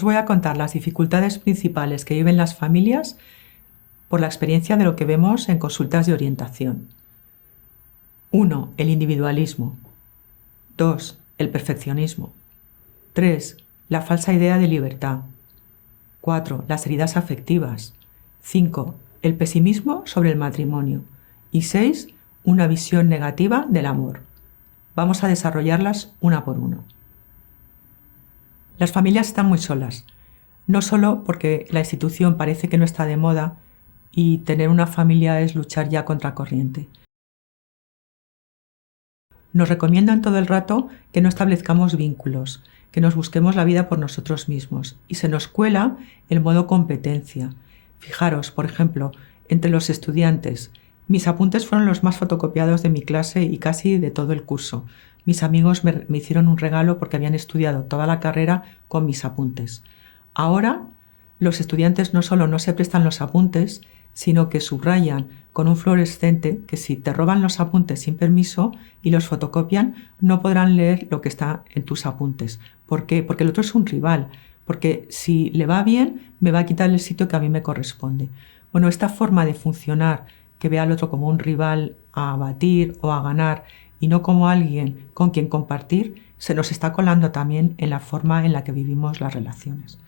Os voy a contar las dificultades principales que viven las familias por la experiencia de lo que vemos en consultas de orientación. 1. El individualismo. 2. El perfeccionismo. 3. La falsa idea de libertad. 4. Las heridas afectivas. 5. El pesimismo sobre el matrimonio. Y 6. Una visión negativa del amor. Vamos a desarrollarlas una por una. Las familias están muy solas, no solo porque la institución parece que no está de moda y tener una familia es luchar ya contra corriente. Nos recomiendan todo el rato que no establezcamos vínculos, que nos busquemos la vida por nosotros mismos y se nos cuela el modo competencia. Fijaros, por ejemplo, entre los estudiantes, mis apuntes fueron los más fotocopiados de mi clase y casi de todo el curso. Mis amigos me hicieron un regalo porque habían estudiado toda la carrera con mis apuntes. Ahora, los estudiantes no solo no se prestan los apuntes, sino que subrayan con un fluorescente que si te roban los apuntes sin permiso y los fotocopian, no podrán leer lo que está en tus apuntes. ¿Por qué? Porque el otro es un rival, porque si le va bien, me va a quitar el sitio que a mí me corresponde. Bueno, esta forma de funcionar, que ve al otro como un rival a batir o a ganar, y no como alguien con quien compartir, se nos está colando también en la forma en la que vivimos las relaciones.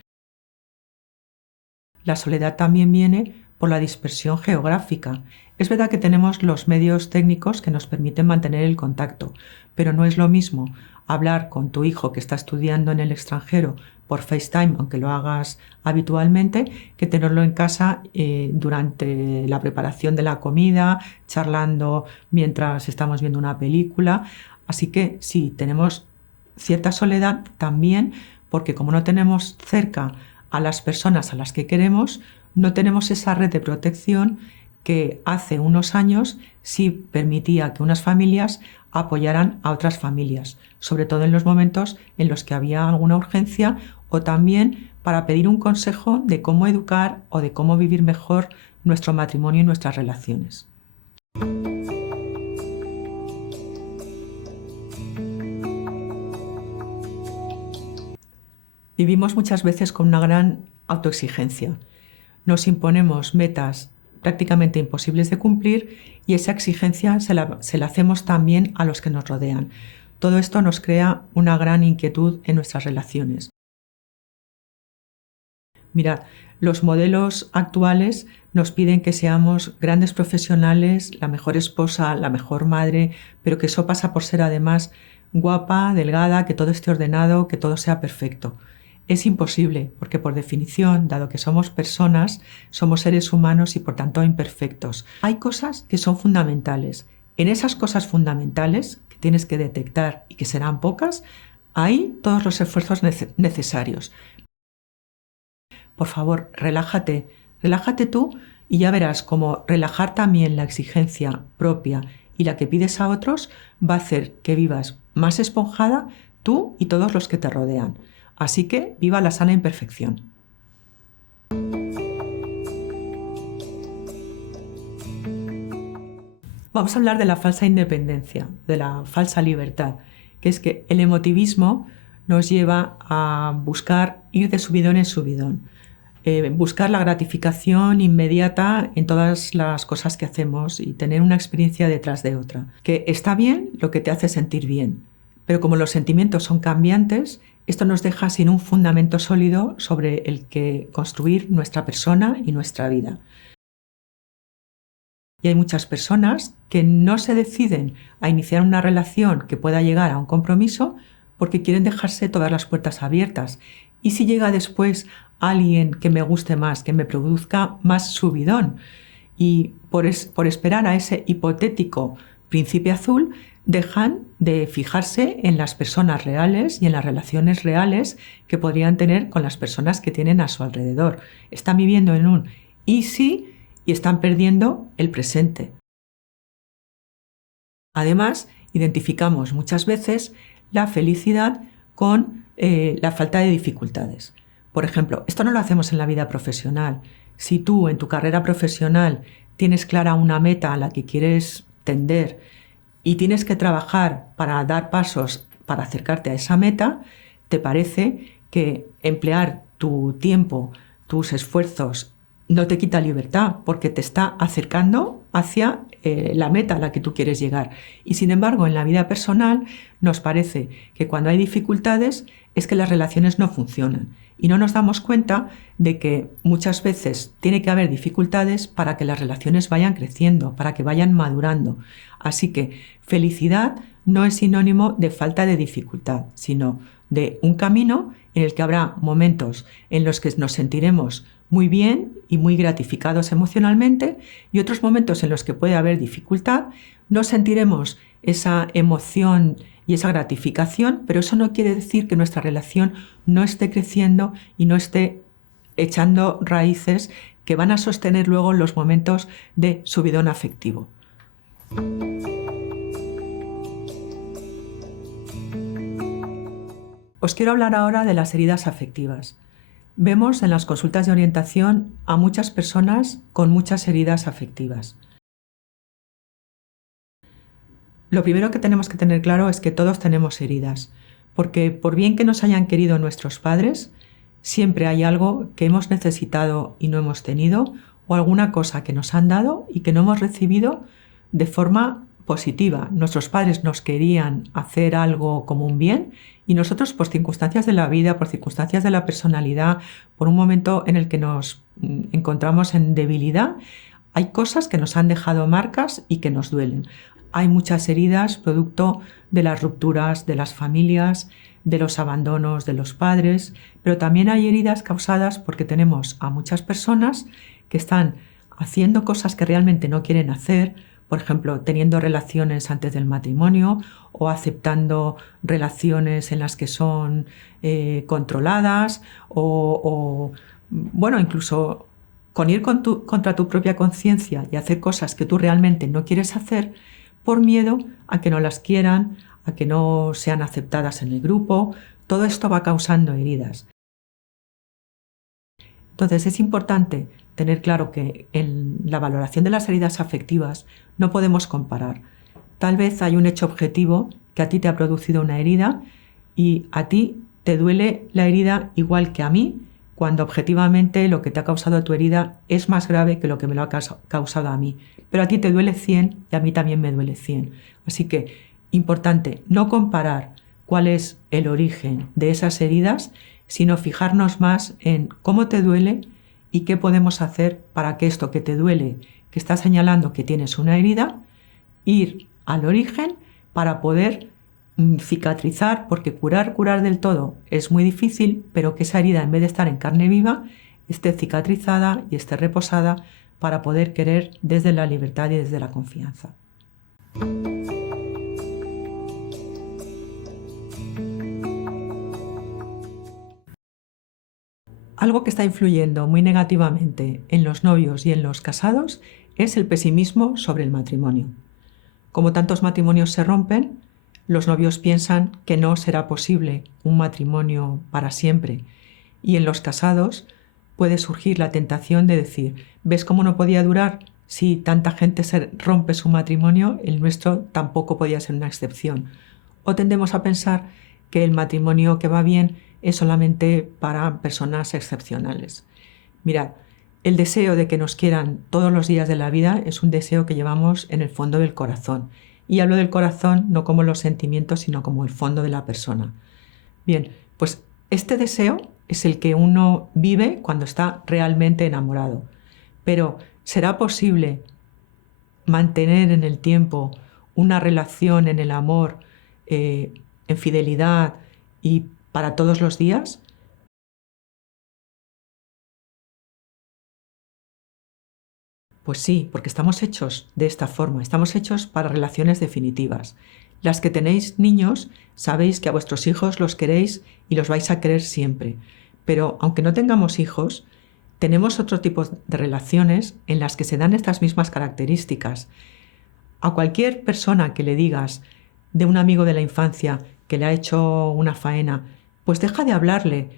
La soledad también viene por la dispersión geográfica. Es verdad que tenemos los medios técnicos que nos permiten mantener el contacto, pero no es lo mismo hablar con tu hijo que está estudiando en el extranjero por FaceTime, aunque lo hagas habitualmente, que tenerlo en casa durante la preparación de la comida, charlando mientras estamos viendo una película. Así que sí, tenemos cierta soledad también porque como no tenemos cerca a las personas a las que queremos, no tenemos esa red de protección que hace unos años sí permitía que unas familias apoyaran a otras familias, sobre todo en los momentos en los que había alguna urgencia o también para pedir un consejo de cómo educar o de cómo vivir mejor nuestro matrimonio y nuestras relaciones. Vivimos muchas veces con una gran autoexigencia. Nos imponemos metas prácticamente imposibles de cumplir y esa exigencia se la hacemos también a los que nos rodean. Todo esto nos crea una gran inquietud en nuestras relaciones. Mirad, los modelos actuales nos piden que seamos grandes profesionales, la mejor esposa, la mejor madre, pero que eso pasa por ser además guapa, delgada, que todo esté ordenado, que todo sea perfecto. Es imposible, porque por definición, dado que somos personas, somos seres humanos y por tanto imperfectos. Hay cosas que son fundamentales. En esas cosas fundamentales que tienes que detectar y que serán pocas, hay todos los esfuerzos necesarios. Por favor, relájate tú y ya verás cómo relajar también la exigencia propia y la que pides a otros va a hacer que vivas más esponjada tú y todos los que te rodean. Así que viva la sana imperfección. Vamos a hablar de la falsa independencia, de la falsa libertad, que es que el emotivismo nos lleva a buscar ir de subidón en subidón, buscar la gratificación inmediata en todas las cosas que hacemos y tener una experiencia detrás de otra. Que está bien lo que te hace sentir bien, pero como los sentimientos son cambiantes, esto nos deja sin un fundamento sólido sobre el que construir nuestra persona y nuestra vida. Y hay muchas personas que no se deciden a iniciar una relación que pueda llegar a un compromiso porque quieren dejarse todas las puertas abiertas. Y si llega después alguien que me guste más, que me produzca más subidón, y por esperar a ese hipotético príncipe azul, dejan de fijarse en las personas reales y en las relaciones reales que podrían tener con las personas que tienen a su alrededor. Están viviendo en un y sí y están perdiendo el presente. Además, identificamos muchas veces la felicidad con la falta de dificultades. Por ejemplo, esto no lo hacemos en la vida profesional. Si tú en tu carrera profesional tienes clara una meta a la que quieres tender y tienes que trabajar para dar pasos para acercarte a esa meta, te parece que emplear tu tiempo, tus esfuerzos, no te quita libertad porque te está acercando hacia la meta a la que tú quieres llegar. Y sin embargo, en la vida personal nos parece que cuando hay dificultades es que las relaciones no funcionan y no nos damos cuenta de que muchas veces tiene que haber dificultades para que las relaciones vayan creciendo, para que vayan madurando. Así que felicidad no es sinónimo de falta de dificultad, sino de un camino en el que habrá momentos en los que nos sentiremos muy bien y muy gratificados emocionalmente y otros momentos en los que puede haber dificultad, no sentiremos esa emoción y esa gratificación, pero eso no quiere decir que nuestra relación no esté creciendo y no esté echando raíces que van a sostener luego los momentos de subidón afectivo. Os quiero hablar ahora de las heridas afectivas. Vemos en las consultas de orientación a muchas personas con muchas heridas afectivas. Lo primero que tenemos que tener claro es que todos tenemos heridas, porque por bien que nos hayan querido nuestros padres, siempre hay algo que hemos necesitado y no hemos tenido, o alguna cosa que nos han dado y que no hemos recibido de forma positiva. Nuestros padres nos querían hacer algo como un bien y nosotros, por circunstancias de la vida, por circunstancias de la personalidad, por un momento en el que nos encontramos en debilidad, hay cosas que nos han dejado marcas y que nos duelen. Hay muchas heridas producto de las rupturas de las familias, de los abandonos de los padres, pero también hay heridas causadas porque tenemos a muchas personas que están haciendo cosas que realmente no quieren hacer, por ejemplo, teniendo relaciones antes del matrimonio o aceptando relaciones en las que son controladas o incluso con ir contra tu propia conciencia y hacer cosas que tú realmente no quieres hacer por miedo a que no las quieran, a que no sean aceptadas en el grupo. Todo esto va causando heridas. Entonces es importante tener claro que en la valoración de las heridas afectivas no podemos comparar. Tal vez hay un hecho objetivo que a ti te ha producido una herida y a ti te duele la herida igual que a mí, cuando objetivamente lo que te ha causado tu herida es más grave que lo que me lo ha causado a mí. Pero a ti te duele 100 y a mí también me duele 100. Así que, importante, no comparar cuál es el origen de esas heridas, sino fijarnos más en cómo te duele y qué podemos hacer para que esto que te duele, que está señalando que tienes una herida, ir al origen para poder cicatrizar, porque curar del todo es muy difícil, pero que esa herida, en vez de estar en carne viva, esté cicatrizada y esté reposada para poder querer desde la libertad y desde la confianza. Algo que está influyendo muy negativamente en los novios y en los casados es el pesimismo sobre el matrimonio. Como tantos matrimonios se rompen, los novios piensan que no será posible un matrimonio para siempre y en los casados puede surgir la tentación de decir, ¿ves cómo no podía durar? Si tanta gente se rompe su matrimonio, el nuestro tampoco podía ser una excepción. O tendemos a pensar que el matrimonio que va bien es solamente para personas excepcionales. Mirad, el deseo de que nos quieran todos los días de la vida es un deseo que llevamos en el fondo del corazón. Y hablo del corazón no como los sentimientos, sino como el fondo de la persona. Bien, pues este deseo es el que uno vive cuando está realmente enamorado. Pero ¿será posible mantener en el tiempo una relación en el amor, en fidelidad y para todos los días? Pues sí, porque estamos hechos de esta forma, estamos hechos para relaciones definitivas. Las que tenéis niños, sabéis que a vuestros hijos los queréis y los vais a querer siempre. Pero aunque no tengamos hijos, tenemos otro tipo de relaciones en las que se dan estas mismas características. A cualquier persona que le digas de un amigo de la infancia que le ha hecho una faena, pues deja de hablarle,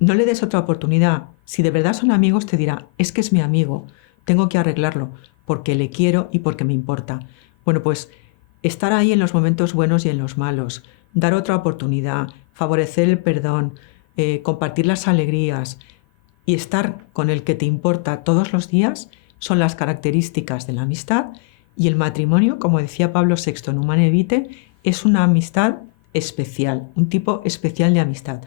no le des otra oportunidad. Si de verdad son amigos te dirá, es que es mi amigo, tengo que arreglarlo porque le quiero y porque me importa. Bueno, pues estar ahí en los momentos buenos y en los malos, dar otra oportunidad, favorecer el perdón, compartir las alegrías y estar con el que te importa todos los días son las características de la amistad, y el matrimonio, como decía Pablo VI en Humane Vitae, es una amistad especial, un tipo especial de amistad.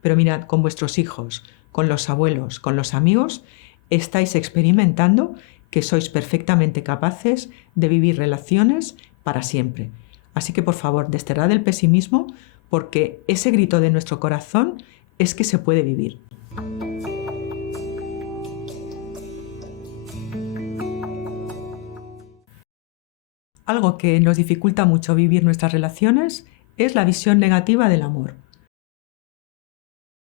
Pero mirad, con vuestros hijos, con los abuelos, con los amigos, estáis experimentando que sois perfectamente capaces de vivir relaciones para siempre. Así que por favor, desterrad el pesimismo, porque ese grito de nuestro corazón es que se puede vivir. Algo que nos dificulta mucho vivir nuestras relaciones es la visión negativa del amor.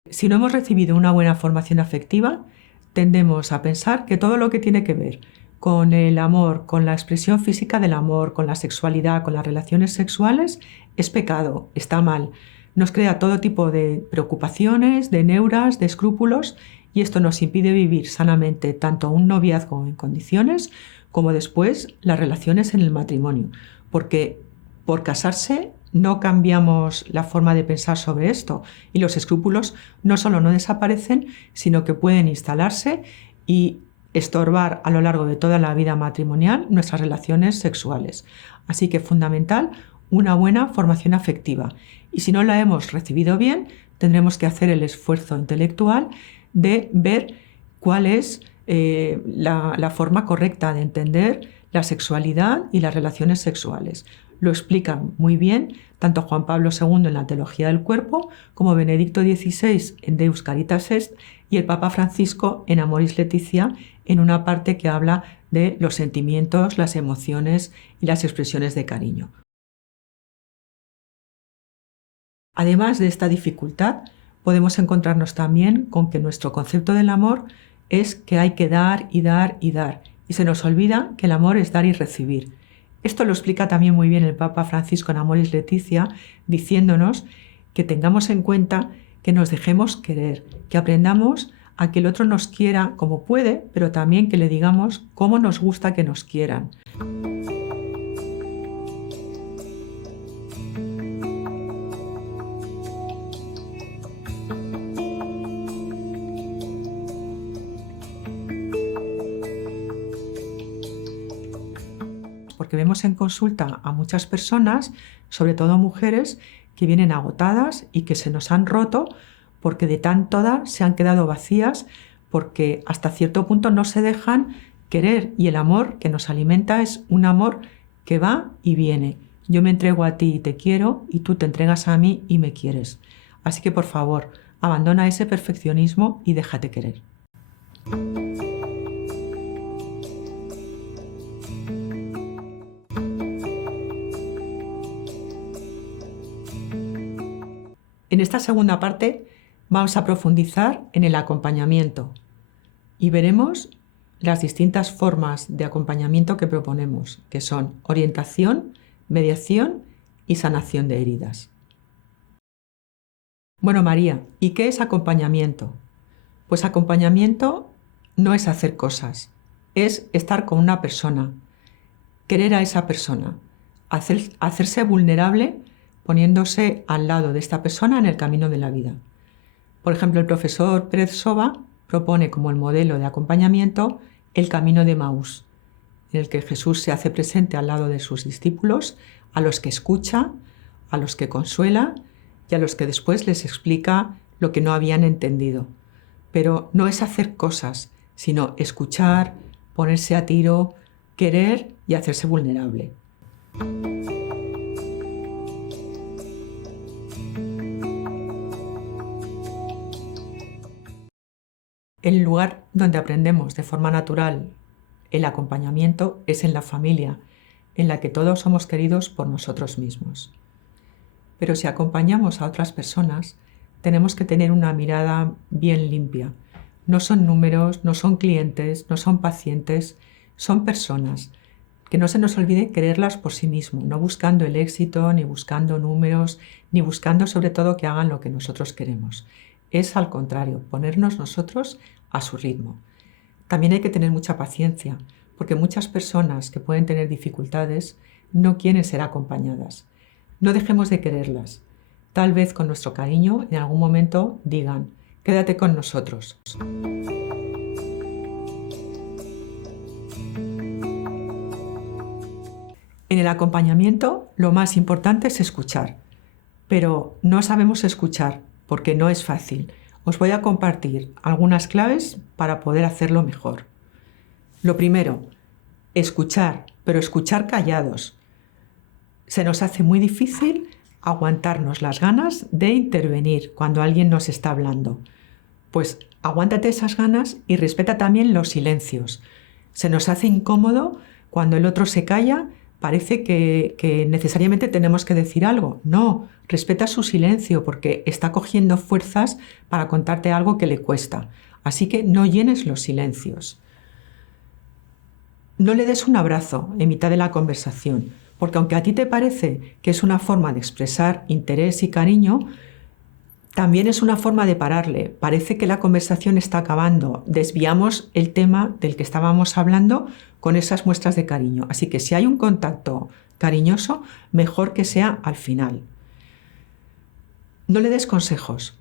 Si no hemos recibido una buena formación afectiva, tendemos a pensar que todo lo que tiene que ver con el amor, con la expresión física del amor, con la sexualidad, con las relaciones sexuales, es pecado, está mal. Nos crea todo tipo de preocupaciones, de neuras, de escrúpulos, y esto nos impide vivir sanamente tanto un noviazgo en condiciones como después las relaciones en el matrimonio, porque por casarse no cambiamos la forma de pensar sobre esto, y los escrúpulos no solo no desaparecen, sino que pueden instalarse y estorbar a lo largo de toda la vida matrimonial nuestras relaciones sexuales. Así que es fundamental una buena formación afectiva, y si no la hemos recibido bien, tendremos que hacer el esfuerzo intelectual de ver cuál es la forma correcta de entender la sexualidad y las relaciones sexuales. Lo explican muy bien tanto Juan Pablo II en la Teología del Cuerpo como Benedicto XVI en Deus Caritas Est y el Papa Francisco en Amoris Laetitia, en una parte que habla de los sentimientos, las emociones y las expresiones de cariño. Además de esta dificultad, podemos encontrarnos también con que nuestro concepto del amor es que hay que dar y dar y dar, y se nos olvida que el amor es dar y recibir. Esto lo explica también muy bien el Papa Francisco en Amoris Laetitia, diciéndonos que tengamos en cuenta que nos dejemos querer, que aprendamos a que el otro nos quiera como puede, pero también que le digamos cómo nos gusta que nos quieran. Porque vemos en consulta a muchas personas, sobre todo mujeres, que vienen agotadas y que se nos han roto porque de tanto dar se han quedado vacías, porque hasta cierto punto no se dejan querer, y el amor que nos alimenta es un amor que va y viene. Yo me entrego a ti y te quiero, y tú te entregas a mí y me quieres. Así que por favor, abandona ese perfeccionismo y déjate querer. En esta segunda parte vamos a profundizar en el acompañamiento y veremos las distintas formas de acompañamiento que proponemos, que son orientación, mediación y sanación de heridas. Bueno, María, ¿y qué es acompañamiento? Pues acompañamiento no es hacer cosas, es estar con una persona, querer a esa persona, hacerse vulnerable poniéndose al lado de esta persona en el camino de la vida. Por ejemplo, el profesor Pérez Soba propone como el modelo de acompañamiento el camino de Emaús, en el que Jesús se hace presente al lado de sus discípulos, a los que escucha, a los que consuela y a los que después les explica lo que no habían entendido. Pero no es hacer cosas, sino escuchar, ponerse a tiro, querer y hacerse vulnerable. El lugar donde aprendemos de forma natural el acompañamiento es en la familia, en la que todos somos queridos por nosotros mismos. Pero si acompañamos a otras personas, tenemos que tener una mirada bien limpia. No son números, no son clientes, no son pacientes, son personas. Que no se nos olvide quererlas por sí mismo, no buscando el éxito, ni buscando números, ni buscando sobre todo que hagan lo que nosotros queremos. Es al contrario, ponernos nosotros a su ritmo. También hay que tener mucha paciencia, porque muchas personas que pueden tener dificultades no quieren ser acompañadas. No dejemos de quererlas. Tal vez con nuestro cariño en algún momento digan, quédate con nosotros. En el acompañamiento lo más importante es escuchar, pero no sabemos escuchar porque no es fácil. Os voy a compartir algunas claves para poder hacerlo mejor. Lo primero, escuchar, pero escuchar callados. Se nos hace muy difícil aguantarnos las ganas de intervenir cuando alguien nos está hablando. Pues aguántate esas ganas y respeta también los silencios. Se nos hace incómodo cuando el otro se calla. Parece que necesariamente tenemos que decir algo. No, respeta su silencio porque está cogiendo fuerzas para contarte algo que le cuesta. Así que no llenes los silencios. No le des un abrazo en mitad de la conversación, porque aunque a ti te parece que es una forma de expresar interés y cariño, también es una forma de pararle. Parece que la conversación está acabando. Desviamos el tema del que estábamos hablando con esas muestras de cariño. Así que si hay un contacto cariñoso, mejor que sea al final. No le des consejos.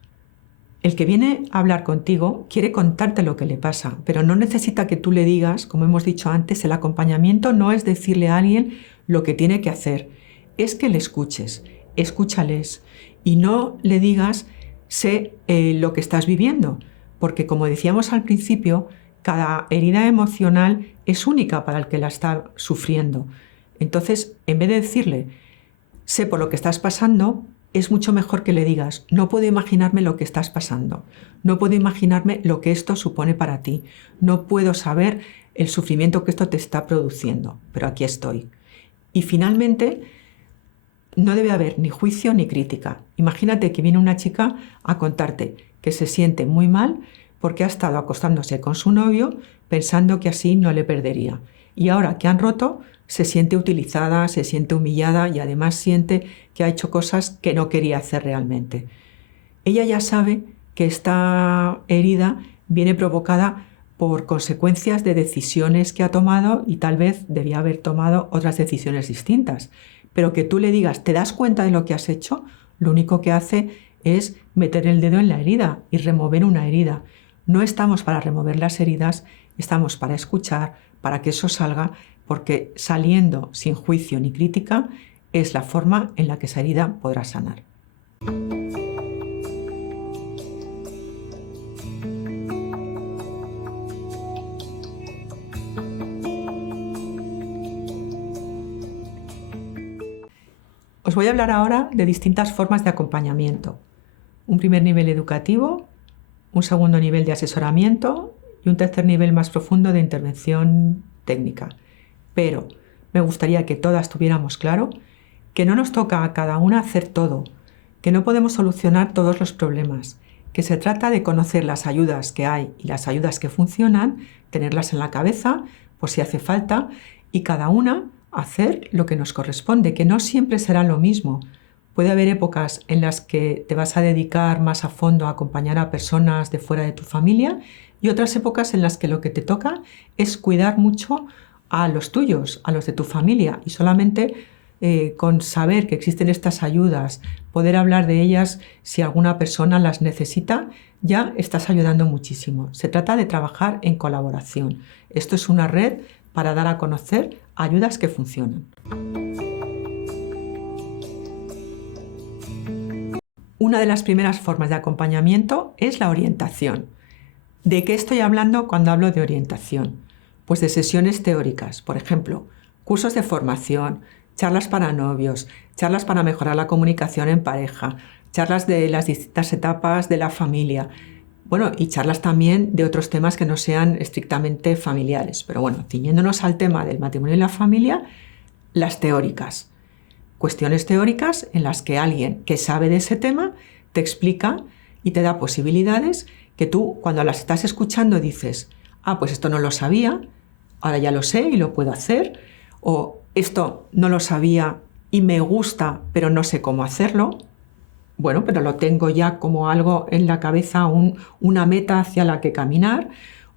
El que viene a hablar contigo quiere contarte lo que le pasa, pero no necesita que tú le digas, como hemos dicho antes, el acompañamiento no es decirle a alguien lo que tiene que hacer, es que le escuches, escúchales y no le digas sé lo que estás viviendo, porque como decíamos al principio, cada herida emocional es única para el que la está sufriendo. Entonces, en vez de decirle sé por lo que estás pasando, es mucho mejor que le digas no puedo imaginarme lo que estás pasando, no puedo imaginarme lo que esto supone para ti, no puedo saber el sufrimiento que esto te está produciendo, pero aquí estoy. Y finalmente, no debe haber ni juicio ni crítica. Imagínate que viene una chica a contarte que se siente muy mal porque ha estado acostándose con su novio pensando que así no le perdería. Y ahora que han roto, se siente utilizada, se siente humillada y además siente que ha hecho cosas que no quería hacer realmente. Ella ya sabe que esta herida viene provocada por consecuencias de decisiones que ha tomado y tal vez debía haber tomado otras decisiones distintas. Pero que tú le digas, ¿te das cuenta de lo que has hecho? Lo único que hace es meter el dedo en la herida y remover una herida. No estamos para remover las heridas, estamos para escuchar, para que eso salga, porque saliendo sin juicio ni crítica es la forma en la que esa herida podrá sanar. Os voy a hablar ahora de distintas formas de acompañamiento. Un primer nivel educativo, un segundo nivel de asesoramiento y un tercer nivel más profundo de intervención técnica. Pero me gustaría que todas tuviéramos claro que no nos toca a cada una hacer todo, que no podemos solucionar todos los problemas, que se trata de conocer las ayudas que hay y las ayudas que funcionan, tenerlas en la cabeza por si hace falta y cada una hacer lo que nos corresponde, que no siempre será lo mismo. Puede haber épocas en las que te vas a dedicar más a fondo a acompañar a personas de fuera de tu familia y otras épocas en las que lo que te toca es cuidar mucho a los tuyos, a los de tu familia y solamente con saber que existen estas ayudas, poder hablar de ellas si alguna persona las necesita, ya estás ayudando muchísimo. Se trata de trabajar en colaboración. Esto es una red para dar a conocer ayudas que funcionan. Una de las primeras formas de acompañamiento es la orientación. ¿De qué estoy hablando cuando hablo de orientación? Pues de sesiones teóricas, por ejemplo, cursos de formación, charlas para novios, charlas para mejorar la comunicación en pareja, charlas de las distintas etapas de la familia, bueno, y charlas también de otros temas que no sean estrictamente familiares. Pero bueno, ciñéndonos al tema del matrimonio y la familia, las teóricas. Cuestiones teóricas en las que alguien que sabe de ese tema te explica y te da posibilidades que tú, cuando las estás escuchando, dices, pues esto no lo sabía, ahora ya lo sé y lo puedo hacer, o esto no lo sabía y me gusta, pero no sé cómo hacerlo. Bueno, pero lo tengo ya como algo en la cabeza, una meta hacia la que caminar.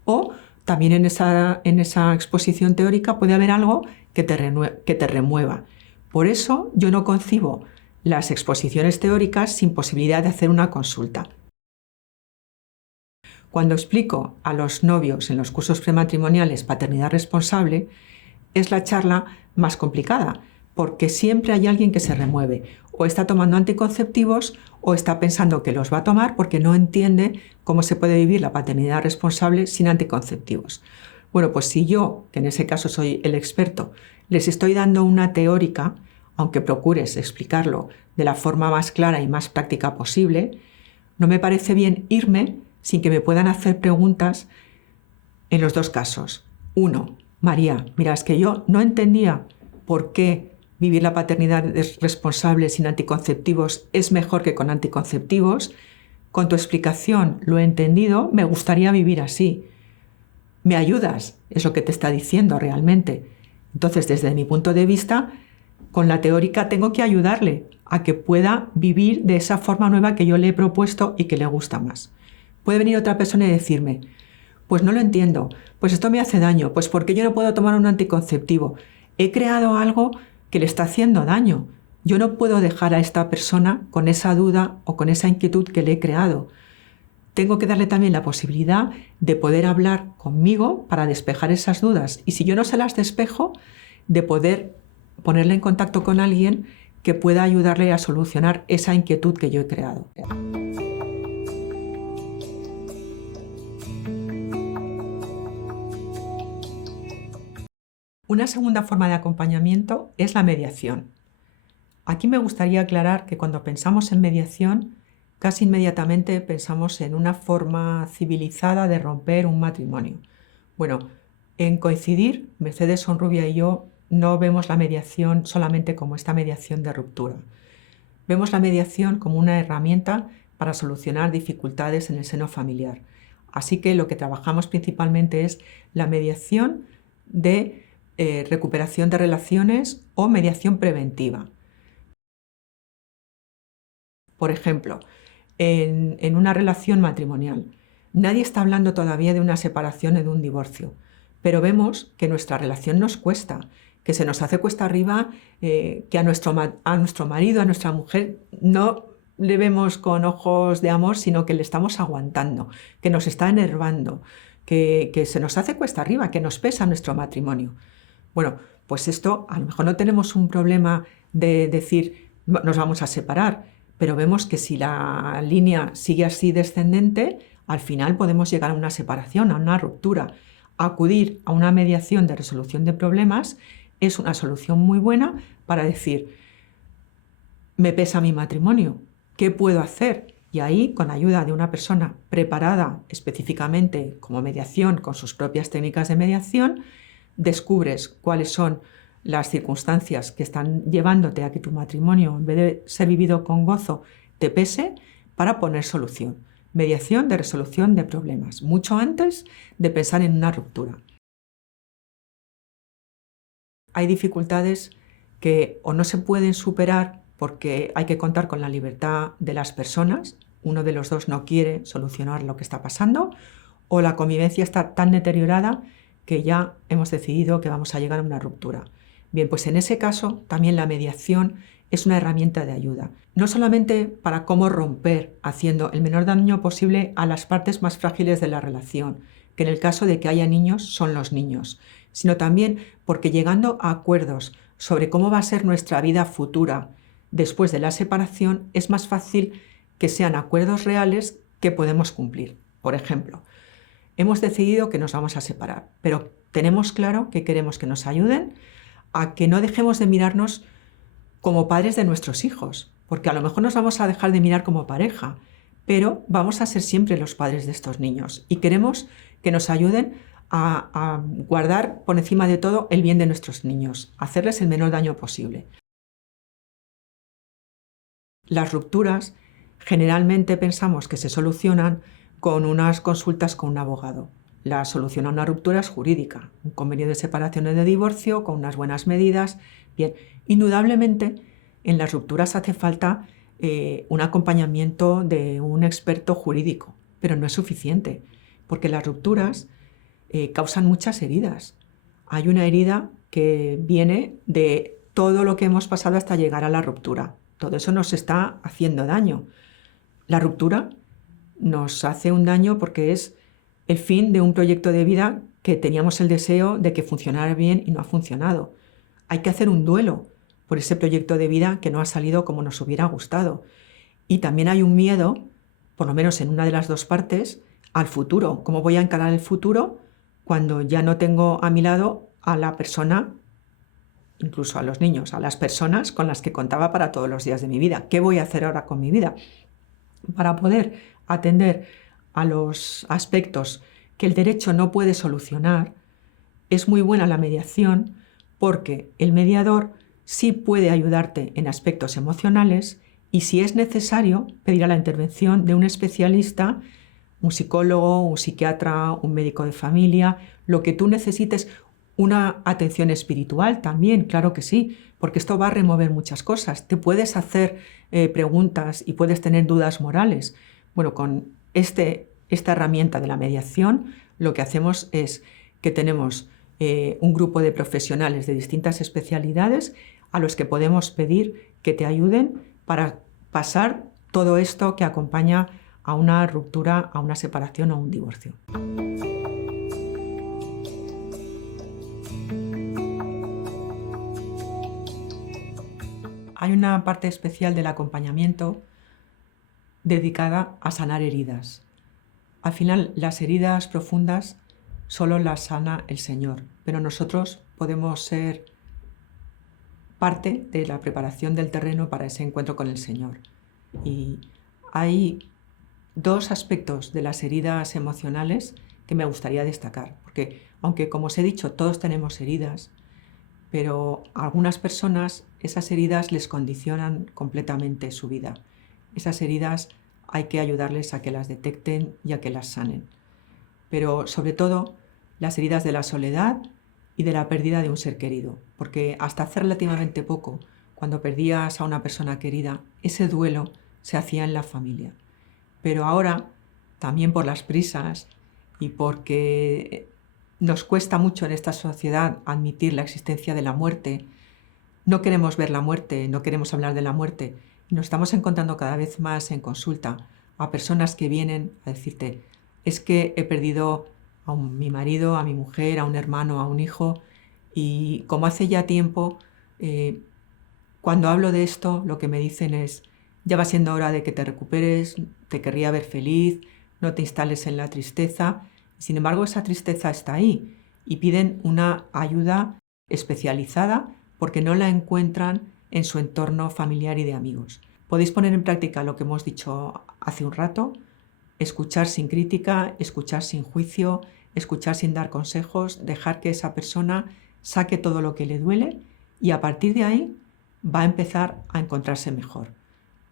O también en esa exposición teórica puede haber algo que te remueva. Por eso yo no concibo las exposiciones teóricas sin posibilidad de hacer una consulta. Cuando explico a los novios en los cursos prematrimoniales paternidad responsable, es la charla más complicada, porque siempre hay alguien que se remueve, o está tomando anticonceptivos o está pensando que los va a tomar porque no entiende cómo se puede vivir la paternidad responsable sin anticonceptivos. Bueno, pues si yo, que en ese caso soy el experto, les estoy dando una teórica, aunque procures explicarlo de la forma más clara y más práctica posible, no me parece bien irme sin que me puedan hacer preguntas en los dos casos. Uno, María, mira, es que yo no entendía por qué vivir la paternidad responsable sin anticonceptivos es mejor que con anticonceptivos. Con tu explicación lo he entendido, me gustaría vivir así. ¿Me ayudas? Es lo que te está diciendo realmente. Entonces, desde mi punto de vista, con la teórica tengo que ayudarle a que pueda vivir de esa forma nueva que yo le he propuesto y que le gusta más. Puede venir otra persona y decirme, pues no lo entiendo, pues esto me hace daño, pues ¿por qué yo no puedo tomar un anticonceptivo? He creado algo que le está haciendo daño. Yo no puedo dejar a esta persona con esa duda o con esa inquietud que le he creado. Tengo que darle también la posibilidad de poder hablar conmigo para despejar esas dudas. Y si yo no se las despejo, de poder ponerle en contacto con alguien que pueda ayudarle a solucionar esa inquietud que yo he creado. Una segunda forma de acompañamiento es la mediación. Aquí me gustaría aclarar que cuando pensamos en mediación, casi inmediatamente pensamos en una forma civilizada de romper un matrimonio. Bueno, en Coincidir, Mercedes Sonrubia y yo no vemos la mediación solamente como esta mediación de ruptura. Vemos la mediación como una herramienta para solucionar dificultades en el seno familiar. Así que lo que trabajamos principalmente es la mediación de recuperación de relaciones o mediación preventiva. Por ejemplo, en una relación matrimonial, nadie está hablando todavía de una separación o de un divorcio, pero vemos que nuestra relación nos cuesta, que se nos hace cuesta arriba, que a nuestro marido, a nuestra mujer, no le vemos con ojos de amor, sino que le estamos aguantando, que nos está enervando, que se nos hace cuesta arriba, que nos pesa nuestro matrimonio. Bueno, pues esto, a lo mejor no tenemos un problema de decir nos vamos a separar, pero vemos que si la línea sigue así descendente, al final podemos llegar a una separación, a una ruptura. Acudir a una mediación de resolución de problemas es una solución muy buena para decir, me pesa mi matrimonio, ¿qué puedo hacer? Y ahí, con ayuda de una persona preparada específicamente como mediación, con sus propias técnicas de mediación, descubres cuáles son las circunstancias que están llevándote a que tu matrimonio, en vez de ser vivido con gozo, te pese, para poner solución. Mediación de resolución de problemas, mucho antes de pensar en una ruptura. Hay dificultades que o no se pueden superar porque hay que contar con la libertad de las personas, uno de los dos no quiere solucionar lo que está pasando, o la convivencia está tan deteriorada que ya hemos decidido que vamos a llegar a una ruptura. Bien, pues en ese caso también la mediación es una herramienta de ayuda, no solamente para cómo romper haciendo el menor daño posible a las partes más frágiles de la relación, que en el caso de que haya niños son los niños, sino también porque llegando a acuerdos sobre cómo va a ser nuestra vida futura después de la separación es más fácil que sean acuerdos reales que podemos cumplir. Por ejemplo, hemos decidido que nos vamos a separar, pero tenemos claro que queremos que nos ayuden a que no dejemos de mirarnos como padres de nuestros hijos, porque a lo mejor nos vamos a dejar de mirar como pareja, pero vamos a ser siempre los padres de estos niños y queremos que nos ayuden a guardar por encima de todo el bien de nuestros niños, hacerles el menor daño posible. Las rupturas generalmente pensamos que se solucionan con unas consultas con un abogado. La solución a una ruptura es jurídica, un convenio de separación o de divorcio con unas buenas medidas. Bien, indudablemente en las rupturas hace falta un acompañamiento de un experto jurídico, pero no es suficiente, porque las rupturas causan muchas heridas. Hay una herida que viene de todo lo que hemos pasado hasta llegar a la ruptura. todo eso nos está haciendo daño. La ruptura nos hace un daño porque es el fin de un proyecto de vida que teníamos el deseo de que funcionara bien y no ha funcionado. Hay que hacer un duelo por ese proyecto de vida que no ha salido como nos hubiera gustado. Y también hay un miedo, por lo menos en una de las dos partes, al futuro. ¿Cómo voy a encarar el futuro cuando ya no tengo a mi lado a la persona, incluso a los niños, a las personas con las que contaba para todos los días de mi vida? ¿Qué voy a hacer ahora con mi vida? Para poder atender a los aspectos que el derecho no puede solucionar, es muy buena la mediación porque el mediador sí puede ayudarte en aspectos emocionales y, si es necesario, pedirá la intervención de un especialista, un psicólogo, un psiquiatra, un médico de familia, lo que tú necesites. Una atención espiritual también, claro que sí, porque esto va a remover muchas cosas. Te puedes hacer preguntas y puedes tener dudas morales. Bueno, con esta herramienta de la mediación, lo que hacemos es que tenemos un grupo de profesionales de distintas especialidades a los que podemos pedir que te ayuden para pasar todo esto que acompaña a una ruptura, a una separación o a un divorcio. Hay una parte especial del acompañamiento dedicada a sanar heridas. Al final, las heridas profundas solo las sana el Señor, pero nosotros podemos ser parte de la preparación del terreno para ese encuentro con el Señor. Y hay dos aspectos de las heridas emocionales que me gustaría destacar, porque aunque, como os he dicho, todos tenemos heridas, pero a algunas personas esas heridas les condicionan completamente su vida. Esas heridas hay que ayudarles a que las detecten y a que las sanen. Pero sobre todo las heridas de la soledad y de la pérdida de un ser querido, porque hasta hace relativamente poco, cuando perdías a una persona querida, ese duelo se hacía en la familia. Pero ahora, también por las prisas y porque nos cuesta mucho en esta sociedad admitir la existencia de la muerte, no queremos ver la muerte, no queremos hablar de la muerte. Nos estamos encontrando cada vez más en consulta a personas que vienen a decirte: es que he perdido a mi marido, a mi mujer, a un hermano, a un hijo, y como hace ya tiempo, cuando hablo de esto, lo que me dicen es: ya va siendo hora de que te recuperes, te querría ver feliz, no te instales en la tristeza. Sin embargo, esa tristeza está ahí y piden una ayuda especializada porque no la encuentran en su entorno familiar y de amigos. Podéis poner en práctica lo que hemos dicho hace un rato: escuchar sin crítica, escuchar sin juicio, escuchar sin dar consejos, dejar que esa persona saque todo lo que le duele y a partir de ahí va a empezar a encontrarse mejor.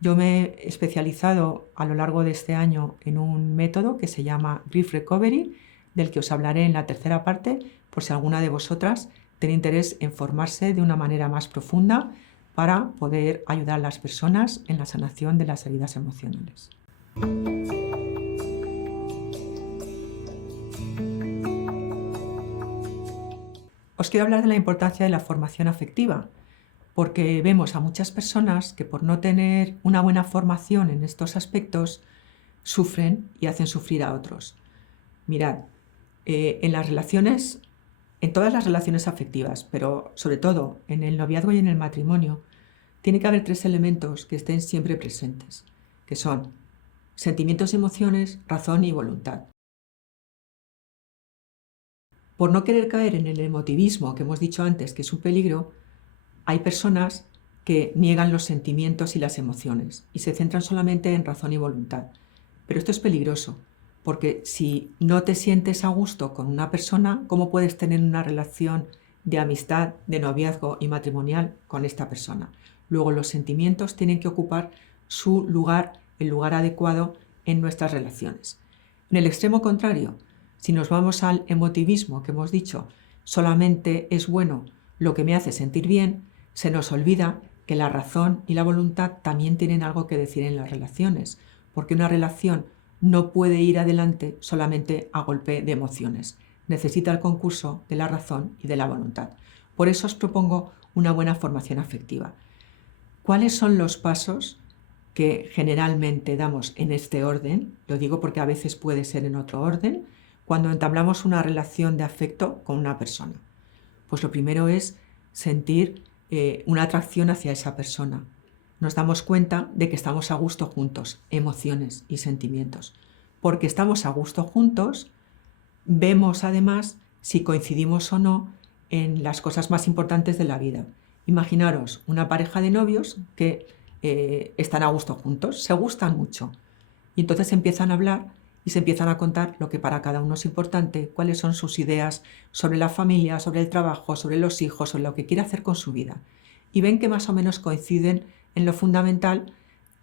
Yo me he especializado a lo largo de este año en un método que se llama Grief Recovery, del que os hablaré en la tercera parte, por si alguna de vosotras tiene interés en formarse de una manera más profunda para poder ayudar a las personas en la sanación de las heridas emocionales. Os quiero hablar de la importancia de la formación afectiva, porque vemos a muchas personas que por no tener una buena formación en estos aspectos sufren y hacen sufrir a otros. Mirad, en las relaciones, en todas las relaciones afectivas, pero sobre todo en el noviazgo y en el matrimonio, tiene que haber tres elementos que estén siempre presentes, que son sentimientos y emociones, razón y voluntad. Por no querer caer en el emotivismo que hemos dicho antes, que es un peligro, hay personas que niegan los sentimientos y las emociones y se centran solamente en razón y voluntad. Pero esto es peligroso, porque si no te sientes a gusto con una persona, ¿cómo puedes tener una relación de amistad, de noviazgo y matrimonial con esta persona? Luego los sentimientos tienen que ocupar su lugar, el lugar adecuado en nuestras relaciones. En el extremo contrario, si nos vamos al emotivismo que hemos dicho, solamente es bueno lo que me hace sentir bien, se nos olvida que la razón y la voluntad también tienen algo que decir en las relaciones, porque una relación no puede ir adelante solamente a golpe de emociones. Necesita el concurso de la razón y de la voluntad. Por eso os propongo una buena formación afectiva. ¿Cuáles son los pasos que generalmente damos en este orden? Lo digo porque a veces puede ser en otro orden, cuando entablamos una relación de afecto con una persona. Pues lo primero es sentir una atracción hacia esa persona. Nos damos cuenta de que estamos a gusto juntos, emociones y sentimientos. Porque estamos a gusto juntos, vemos además si coincidimos o no en las cosas más importantes de la vida. Imaginaros una pareja de novios que están a gusto juntos, se gustan mucho y entonces empiezan a hablar y se empiezan a contar lo que para cada uno es importante, cuáles son sus ideas sobre la familia, sobre el trabajo, sobre los hijos, sobre lo que quiere hacer con su vida. Y ven que más o menos coinciden en lo fundamental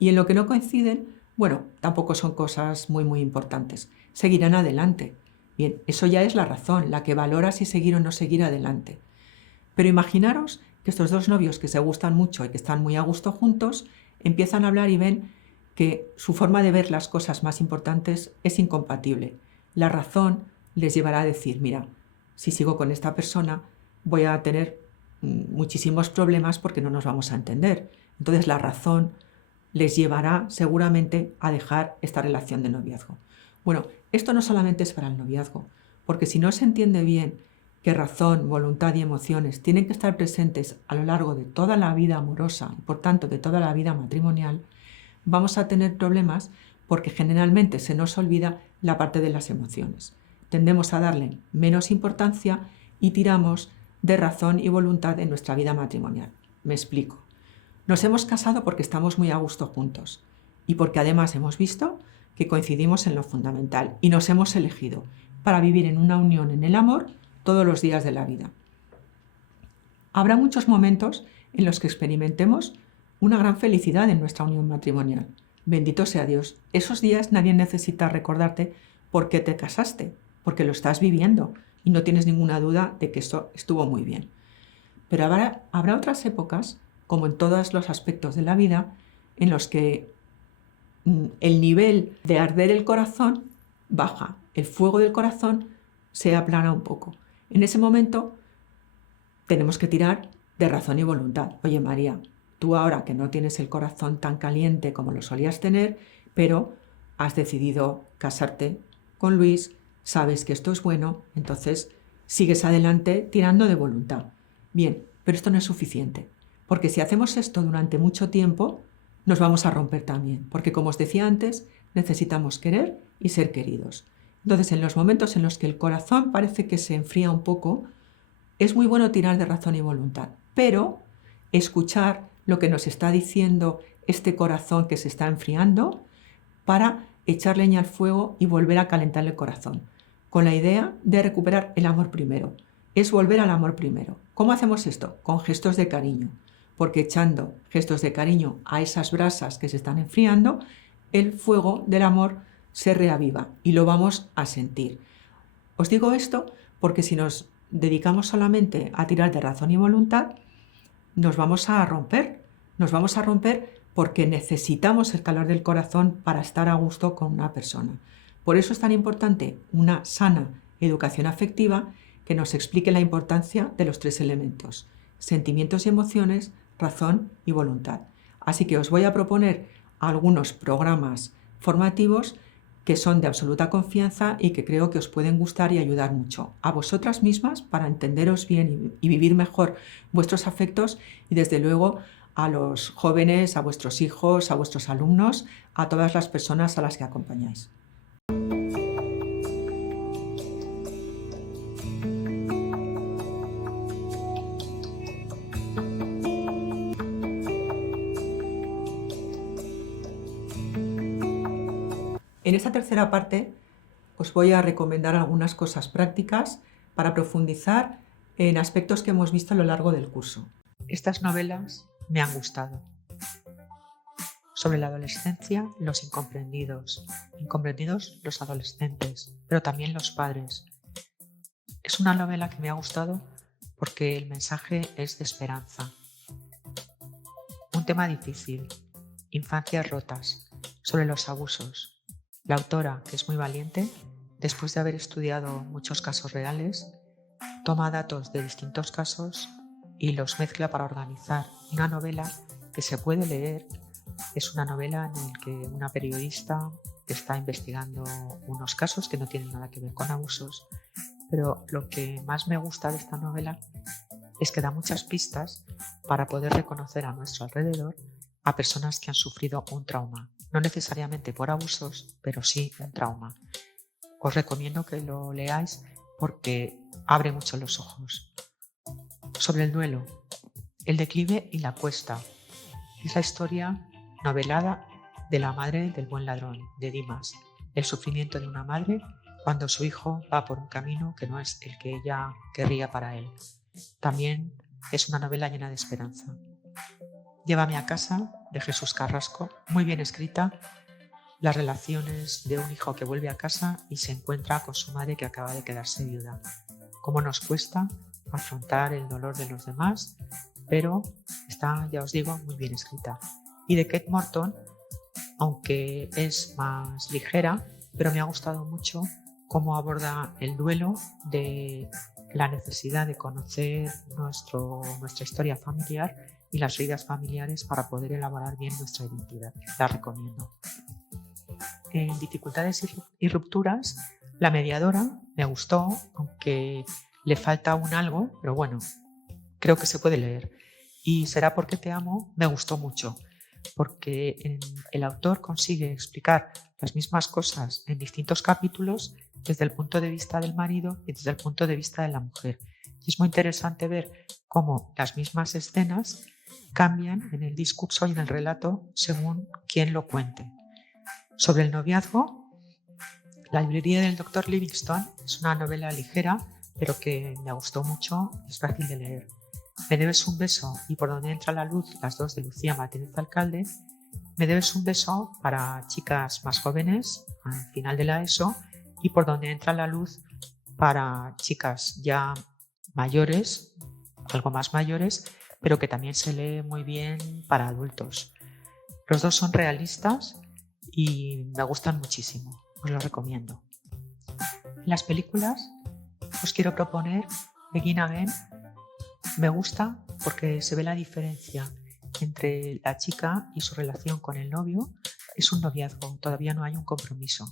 y en lo que no coinciden, bueno, tampoco son cosas muy importantes. Seguirán adelante. Bien, eso ya es la razón, la que valora si seguir o no seguir adelante. Pero imaginaros que estos dos novios que se gustan mucho y que están muy a gusto juntos, empiezan a hablar y ven que su forma de ver las cosas más importantes es incompatible. La razón les llevará a decir, mira, si sigo con esta persona voy a tener muchísimos problemas porque no nos vamos a entender. Entonces la razón les llevará seguramente a dejar esta relación de noviazgo. Bueno, esto no solamente es para el noviazgo, porque si no se entiende bien que razón, voluntad y emociones tienen que estar presentes a lo largo de toda la vida amorosa y por tanto de toda la vida matrimonial, vamos a tener problemas porque generalmente se nos olvida la parte de las emociones. Tendemos a darle menos importancia y tiramos de razón y voluntad en nuestra vida matrimonial. Me explico. Nos hemos casado porque estamos muy a gusto juntos y porque además hemos visto que coincidimos en lo fundamental y nos hemos elegido para vivir en una unión en el amor todos los días de la vida. Habrá muchos momentos en los que experimentemos una gran felicidad en nuestra unión matrimonial. Bendito sea Dios. Esos días nadie necesita recordarte por qué te casaste, porque lo estás viviendo y no tienes ninguna duda de que esto estuvo muy bien. Pero habrá otras épocas, como en todos los aspectos de la vida, en los que el nivel de arder el corazón baja, el fuego del corazón se aplana un poco. En ese momento tenemos que tirar de razón y voluntad. Oye, María, tú ahora que no tienes el corazón tan caliente como lo solías tener, pero has decidido casarte con Luis, sabes que esto es bueno, entonces sigues adelante tirando de voluntad. Bien, pero esto no es suficiente, porque si hacemos esto durante mucho tiempo, nos vamos a romper también, porque como os decía antes, necesitamos querer y ser queridos. Entonces, en los momentos en los que el corazón parece que se enfría un poco, es muy bueno tirar de razón y voluntad, pero escuchar lo que nos está diciendo este corazón que se está enfriando para echar leña al fuego y volver a calentar el corazón, con la idea de recuperar el amor primero. Es volver al amor primero. ¿Cómo hacemos esto? Con gestos de cariño, porque echando gestos de cariño a esas brasas que se están enfriando, el fuego del amor se reaviva y lo vamos a sentir. Os digo esto porque si nos dedicamos solamente a tirar de razón y voluntad, nos vamos a romper porque necesitamos el calor del corazón para estar a gusto con una persona. Por eso es tan importante una sana educación afectiva que nos explique la importancia de los tres elementos: sentimientos y emociones, razón y voluntad. Así que os voy a proponer algunos programas formativos que son de absoluta confianza y que creo que os pueden gustar y ayudar mucho a vosotras mismas para entenderos bien y vivir mejor vuestros afectos, y desde luego a los jóvenes, a vuestros hijos, a vuestros alumnos, a todas las personas a las que acompañáis. En esta tercera parte os voy a recomendar algunas cosas prácticas para profundizar en aspectos que hemos visto a lo largo del curso. Estas novelas me han gustado. Sobre la adolescencia, los incomprendidos los adolescentes, pero también los padres. Es una novela que me ha gustado porque el mensaje es de esperanza. Un tema difícil, infancias rotas, sobre los abusos. La autora, que es muy valiente, después de haber estudiado muchos casos reales, toma datos de distintos casos y los mezcla para organizar una novela que se puede leer. Es una novela en la que una periodista está investigando unos casos que no tienen nada que ver con abusos, pero lo que más me gusta de esta novela es que da muchas pistas para poder reconocer a nuestro alrededor a personas que han sufrido un trauma, no necesariamente por abusos, pero sí un trauma. Os recomiendo que lo leáis porque abre mucho los ojos. Sobre el duelo, el declive y la cuesta. Es la historia novelada de la madre del buen ladrón, de Dimas. El sufrimiento de una madre cuando su hijo va por un camino que no es el que ella querría para él. También es una novela llena de esperanza. Llévame a casa, de Jesús Carrasco, muy bien escrita. Las relaciones de un hijo que vuelve a casa y se encuentra con su madre que acaba de quedarse viuda. Cómo nos cuesta afrontar el dolor de los demás, pero está, ya os digo, muy bien escrita. Y de Kate Morton, aunque es más ligera, pero me ha gustado mucho cómo aborda el duelo, de la necesidad de conocer nuestra historia familiar y las heridas familiares para poder elaborar bien nuestra identidad. La recomiendo. En Dificultades y rupturas, La mediadora me gustó, aunque le falta un algo, pero bueno, creo que se puede leer. Y Será porque te amo me gustó mucho, porque el autor consigue explicar las mismas cosas en distintos capítulos desde el punto de vista del marido y desde el punto de vista de la mujer. Y es muy interesante ver cómo las mismas escenas cambian en el discurso y en el relato según quien lo cuente. Sobre el noviazgo, La librería del Dr. Livingstone es una novela ligera, pero que me gustó mucho y es fácil de leer. Me debes un beso y Por donde entra la luz, las dos de Lucía Martínez Alcalde. Me debes un beso para chicas más jóvenes, al final de la ESO, y Por donde entra la luz para chicas ya mayores, algo más mayores, pero que también se lee muy bien para adultos. Los dos son realistas y me gustan muchísimo, os los recomiendo. En las películas os quiero proponer Begin Again. Me gusta porque se ve la diferencia entre la chica y su relación con el novio. Es un noviazgo, todavía no hay un compromiso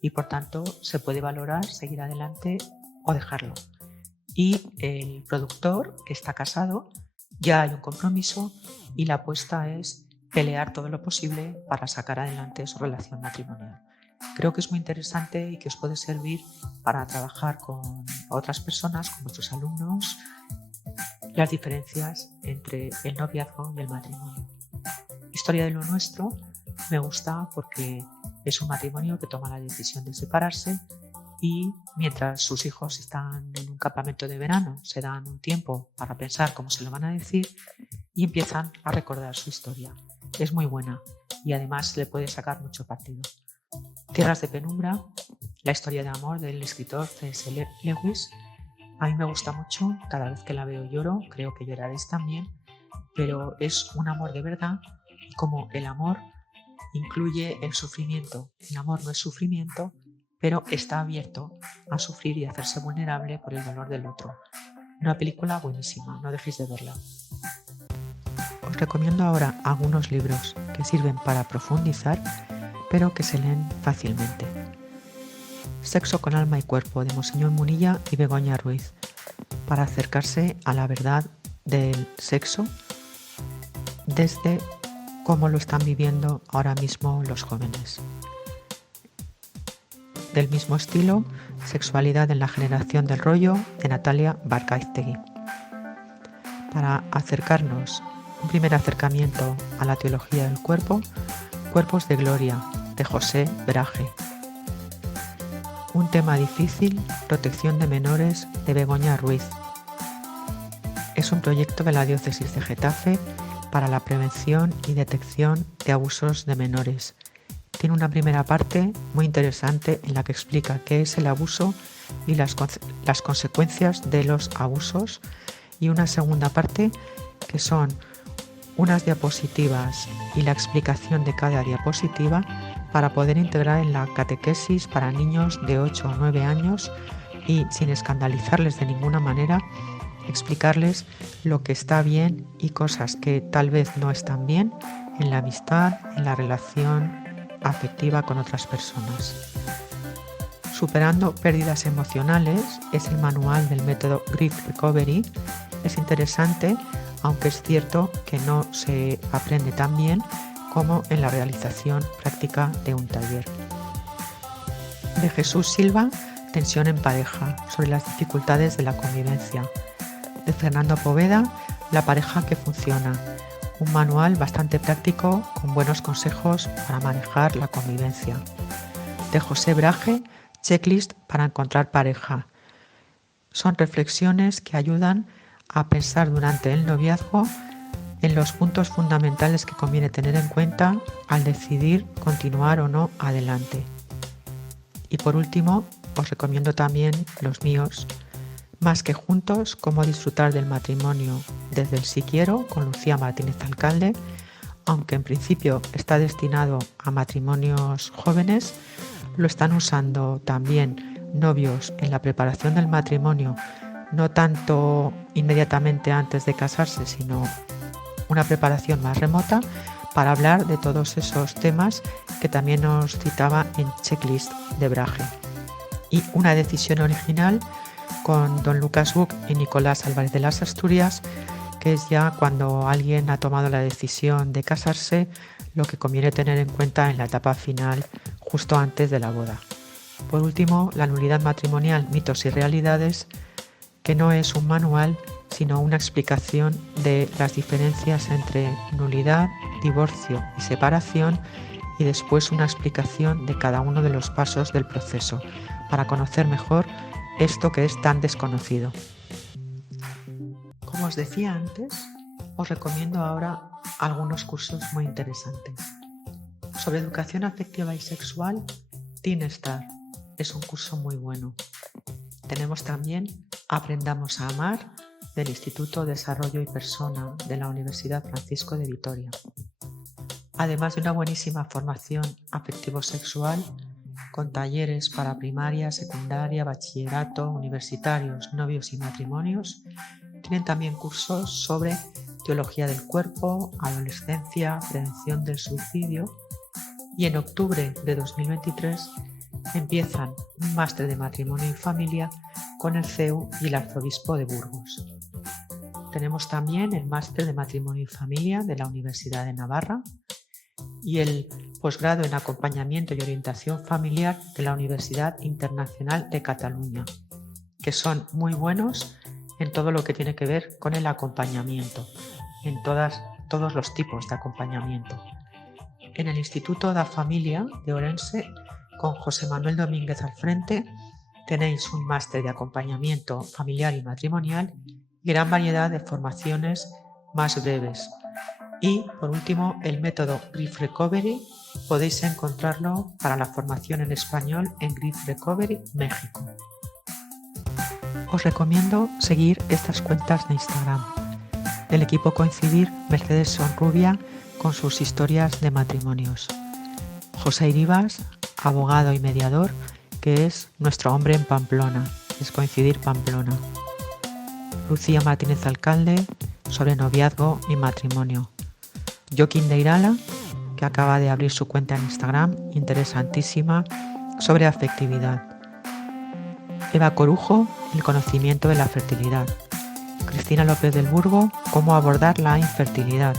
y por tanto se puede valorar seguir adelante o dejarlo. Y el productor, que está casado, ya hay un compromiso y la apuesta es pelear todo lo posible para sacar adelante su relación matrimonial. Creo que es muy interesante y que os puede servir para trabajar con otras personas, con vuestros alumnos, las diferencias entre el noviazgo y el matrimonio. Historia de lo nuestro me gusta porque es un matrimonio que toma la decisión de separarse y mientras sus hijos están en un campamento de verano se dan un tiempo para pensar cómo se lo van a decir y empiezan a recordar su historia. Es muy buena y además le puede sacar mucho partido. Tierras de penumbra, la historia de amor del escritor C.S. Lewis. A mí me gusta mucho, cada vez que la veo lloro, creo que lloraréis también, pero es un amor de verdad y como el amor incluye el sufrimiento. El amor no es sufrimiento, pero está abierto a sufrir y a hacerse vulnerable por el dolor del otro. Una película buenísima, no dejéis de verla. Os recomiendo ahora algunos libros que sirven para profundizar, pero que se leen fácilmente. Sexo con alma y cuerpo, de Monseñor Munilla y Begoña Ruiz, para acercarse a la verdad del sexo desde cómo lo están viviendo ahora mismo los jóvenes. Del mismo estilo, Sexualidad en la generación del rollo, de Natalia Barcaiztegui. Para acercarnos, un primer acercamiento a la teología del cuerpo, Cuerpos de Gloria, de José Braje. Un tema difícil, protección de menores, de Begoña Ruiz. Es un proyecto de la Diócesis de Getafe para la prevención y detección de abusos de menores. Tiene una primera parte muy interesante en la que explica qué es el abuso y las consecuencias de los abusos, y una segunda parte que son unas diapositivas y la explicación de cada diapositiva para poder integrar en la catequesis para niños de 8 o 9 años y sin escandalizarles de ninguna manera, explicarles lo que está bien y cosas que tal vez no están bien en la amistad, en la relación afectiva con otras personas. Superando pérdidas emocionales es el manual del método Grief Recovery. Es interesante, aunque es cierto que no se aprende tan bien como en la realización práctica de un taller. De Jesús Silva, Tensión en pareja, sobre las dificultades de la convivencia. De Fernando Poveda, La pareja que funciona. Un manual bastante práctico con buenos consejos para manejar la convivencia. De José Braje, Checklist para encontrar pareja. Son reflexiones que ayudan a pensar durante el noviazgo en los puntos fundamentales que conviene tener en cuenta al decidir continuar o no adelante. Y por último, os recomiendo también los míos, Más que juntos, cómo disfrutar del matrimonio desde el sí quiero, con Lucía Martínez Alcalde, aunque en principio está destinado a matrimonios jóvenes, lo están usando también novios en la preparación del matrimonio, no tanto inmediatamente antes de casarse, sino una preparación más remota para hablar de todos esos temas que también nos citaba en Checklist de Braje. Y Una decisión original con don Lucas Buch y Nicolás Álvarez de las Asturias, que es ya cuando alguien ha tomado la decisión de casarse, lo que conviene tener en cuenta en la etapa final, justo antes de la boda. Por último, La nulidad matrimonial, mitos y realidades, que no es un manual, sino una explicación de las diferencias entre nulidad, divorcio y separación, y después una explicación de cada uno de los pasos del proceso, para conocer mejor esto que es tan desconocido. Como os decía antes, os recomiendo ahora algunos cursos muy interesantes. Sobre educación afectiva y sexual, Teen Star es un curso muy bueno. Tenemos también Aprendamos a amar del Instituto Desarrollo y Persona de la Universidad Francisco de Vitoria. Además de una buenísima formación afectivo-sexual con talleres para primaria, secundaria, bachillerato, universitarios, novios y matrimonios, tienen también cursos sobre teología del cuerpo, adolescencia, prevención del suicidio, y en octubre de 2023 empiezan un máster de matrimonio y familia con el CEU y el Arzobispo de Burgos. Tenemos también el máster de matrimonio y familia de la Universidad de Navarra y el posgrado en acompañamiento y orientación familiar de la Universidad Internacional de Cataluña, que son muy buenos en todo lo que tiene que ver con el acompañamiento, en todos los tipos de acompañamiento. En el Instituto da Familia de Orense, con José Manuel Domínguez al frente, tenéis un máster de acompañamiento familiar y matrimonial y gran variedad de formaciones más breves. Y, por último, el método Grief Recovery podéis encontrarlo para la formación en español en Grief Recovery México. Os recomiendo seguir estas cuentas de Instagram. Del equipo Coincidir, Mercedes Sonrubia con sus historias de matrimonios. José Iribas, abogado y mediador, que es nuestro hombre en Pamplona, es Coincidir Pamplona. Lucía Martínez Alcalde, sobre noviazgo y matrimonio. Joaquín de Irala, que acaba de abrir su cuenta en Instagram, interesantísima, sobre afectividad. Eva Corujo, el conocimiento de la fertilidad. Cristina López del Burgo, cómo abordar la infertilidad.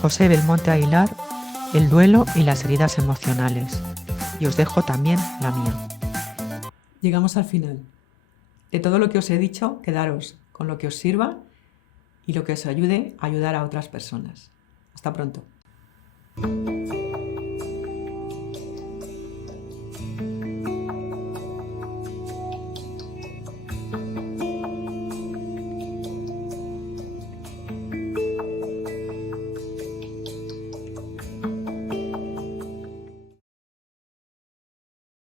José Belmonte Aguilar, el duelo y las heridas emocionales. Y os dejo también la mía. Llegamos al final. De todo lo que os he dicho, quedaros con lo que os sirva y lo que os ayude a ayudar a otras personas. Hasta pronto.